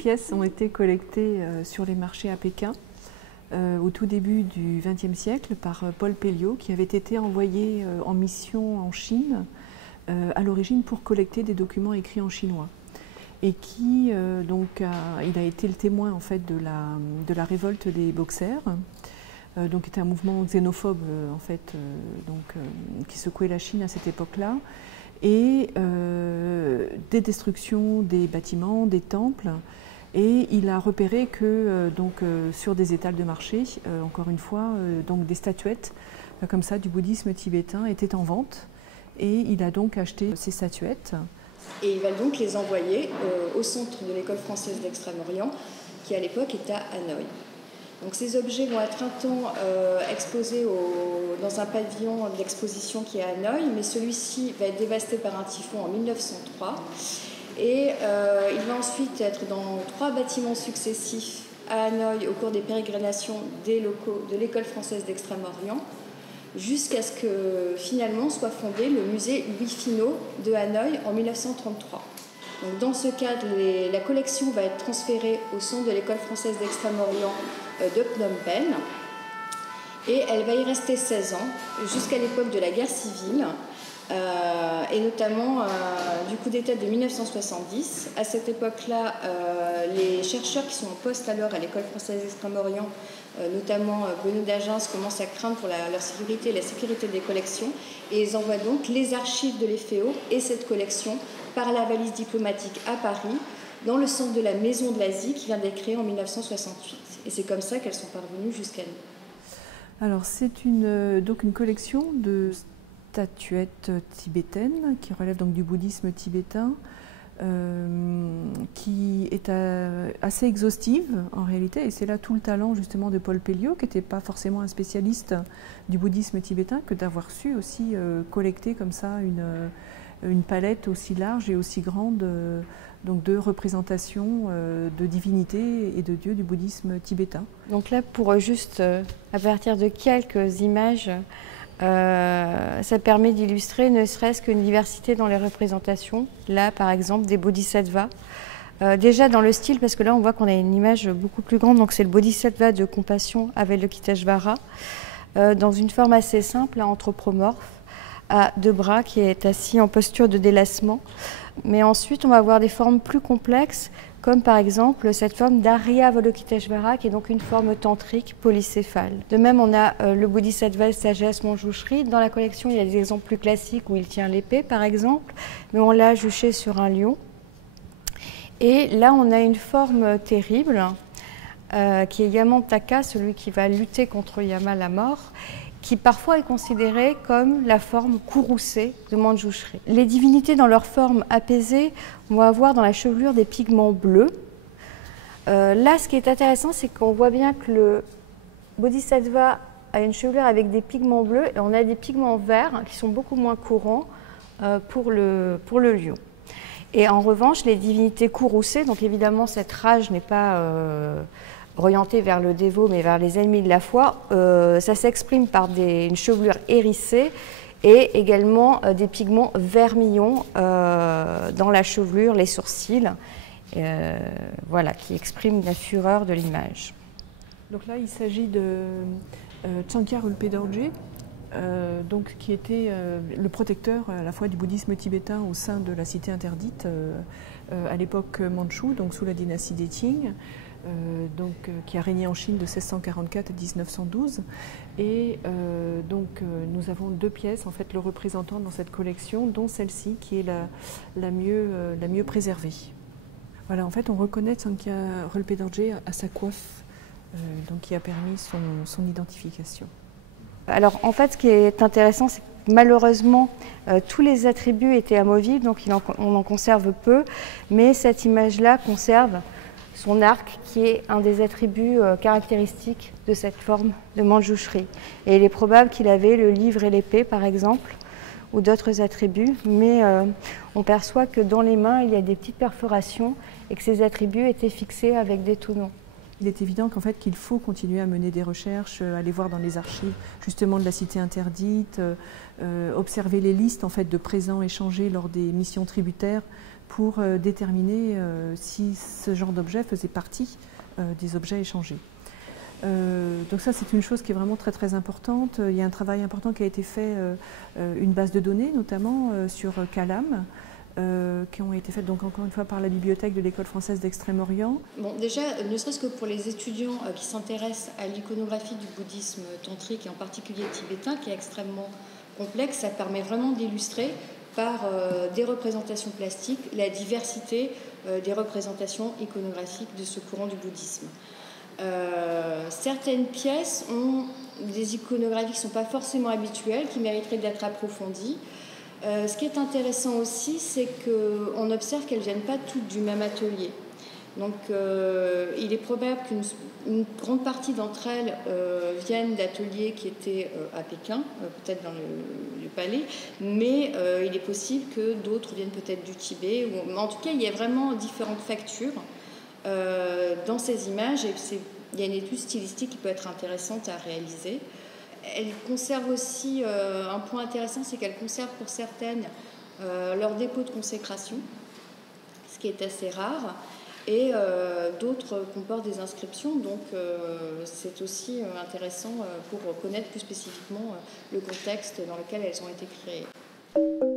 pièces ont été collectées sur les marchés à Pékin au tout début du XXe siècle par Paul Pelliot, qui avait été envoyé en mission en Chine à l'origine pour collecter des documents écrits en chinois. Et qui, il a été le témoin en fait de la révolte des Boxers, donc était un mouvement xénophobe qui secouait la Chine à cette époque-là, et des destructions des bâtiments, des temples. Et il a repéré que sur des étals de marché, encore une fois, des statuettes comme ça du bouddhisme tibétain étaient en vente. Et il a donc acheté ces statuettes. Et il va donc les envoyer au centre de l'école française d'Extrême-Orient, qui à l'époque était à Hanoï. Donc ces objets vont être un temps exposés dans un pavillon d'exposition qui est à Hanoï, mais celui-ci va être dévasté par un typhon en 1903. Et il va ensuite être dans 3 bâtiments successifs à Hanoï au cours des pérégrinations des locaux de l'école française d'Extrême-Orient, jusqu'à ce que finalement soit fondé le musée Louis Finot de Hanoï en 1933. Donc dans ce cadre, la collection va être transférée au centre de l'école française d'Extrême-Orient de Phnom Penh, et elle va y rester 16 ans jusqu'à l'époque de la guerre civile, et notamment du coup d'État de 1970. À cette époque-là, les chercheurs qui sont en poste alors à l'école française d'Extrême-Orient, notamment Benoît d'Agens, commencent à craindre pour leur sécurité et la sécurité des collections, et ils envoient donc les archives de l'EFEO et cette collection par la valise diplomatique à Paris, dans le centre de la Maison de l'Asie qui vient d'être créée en 1968. Et c'est comme ça qu'elles sont parvenues jusqu'à nous. Alors c'est une collection de statuettes tibétaines qui relèvent donc du bouddhisme tibétain, qui est assez exhaustive en réalité, et c'est là tout le talent justement de Paul Pelliot, qui n'était pas forcément un spécialiste du bouddhisme tibétain, que d'avoir su aussi collecter comme ça une palette aussi large et aussi grande de représentations de divinités et de dieux du bouddhisme tibétain. Donc là, pour juste à partir de quelques images, ça permet d'illustrer ne serait-ce qu'une diversité dans les représentations. Là, par exemple, des bodhisattvas. Déjà dans le style, parce que là, on voit qu'on a une image beaucoup plus grande. Donc c'est le bodhisattva de compassion Avalokiteshvara, dans une forme assez simple, anthropomorphe, à 2 bras, qui est assis en posture de délassement. Mais ensuite, on va avoir des formes plus complexes, comme par exemple cette forme d'Arya Avalokiteshvara, qui est donc une forme tantrique polycéphale. De même, on a le Bodhisattva sagesse Manjushri. Dans la collection, il y a des exemples plus classiques où il tient l'épée, par exemple, mais on l'a juché sur un lion. Et là, on a une forme terrible, qui est Yamantaka, celui qui va lutter contre Yama la mort, qui parfois est considérée comme la forme courroucée de Manjushri. Les divinités, dans leur forme apaisée, on va avoir dans la chevelure des pigments bleus. Là, ce qui est intéressant, c'est qu'on voit bien que le Bodhisattva a une chevelure avec des pigments bleus, et on a des pigments verts qui sont beaucoup moins courants pour le lion. Et en revanche, les divinités courroucées, donc évidemment cette rage n'est pas orientée vers le dévot, mais vers les ennemis de la foi, ça s'exprime par une chevelure hérissée et également des pigments vermillons dans la chevelure, les sourcils, voilà, qui expriment la fureur de l'image. Donc là, il s'agit de Chankya Rinpoche Dorje, qui était le protecteur à la fois du bouddhisme tibétain au sein de la cité interdite à l'époque mandchoue, donc sous la dynastie des Qing. Qui a régné en Chine de 1644 à 1912. Et nous avons 2 pièces en fait le représentant dans cette collection, dont celle-ci qui est la mieux préservée. Voilà, en fait on reconnaît Chankya Rinpoche Dorje à sa coiffe, qui a permis son identification. Alors en fait, ce qui est intéressant, c'est que malheureusement tous les attributs étaient amovibles, donc on en conserve peu, mais cette image-là conserve son arc, qui est un des attributs caractéristiques de cette forme de Manjushri. Et il est probable qu'il avait le livre et l'épée, par exemple, ou d'autres attributs, mais on perçoit que dans les mains, il y a des petites perforations et que ces attributs étaient fixés avec des tout-noms. Il est évident qu'en fait qu'il faut continuer à mener des recherches, aller voir dans les archives justement de la cité interdite, observer les listes en fait de présents échangés lors des missions tributaires pour déterminer si ce genre d'objet faisait partie des objets échangés. Donc ça, c'est une chose qui est vraiment très très importante. Il y a un travail important qui a été fait, une base de données notamment sur Calam, qui ont été faites donc encore une fois par la bibliothèque de l'École française d'Extrême-Orient. Bon, déjà, ne serait-ce que pour les étudiants qui s'intéressent à l'iconographie du bouddhisme tantrique et en particulier tibétain, qui est extrêmement complexe, ça permet vraiment d'illustrer par des représentations plastiques la diversité des représentations iconographiques de ce courant du bouddhisme. Certaines pièces ont des iconographies qui ne sont pas forcément habituelles, qui mériteraient d'être approfondies. Ce qui est intéressant aussi, c'est qu'on observe qu'elles ne viennent pas toutes du même atelier. Donc il est probable qu'une grande partie d'entre elles viennent d'ateliers qui étaient à Pékin, peut-être dans le palais, mais il est possible que d'autres viennent peut-être du Tibet. En tout cas, il y a vraiment différentes factures dans ces images, et il y a une étude stylistique qui peut être intéressante à réaliser. Elle conserve aussi, un point intéressant, c'est qu'elle conserve pour certaines leur dépôt de consécration, ce qui est assez rare, et d'autres comportent des inscriptions, donc c'est aussi intéressant pour connaître plus spécifiquement le contexte dans lequel elles ont été créées.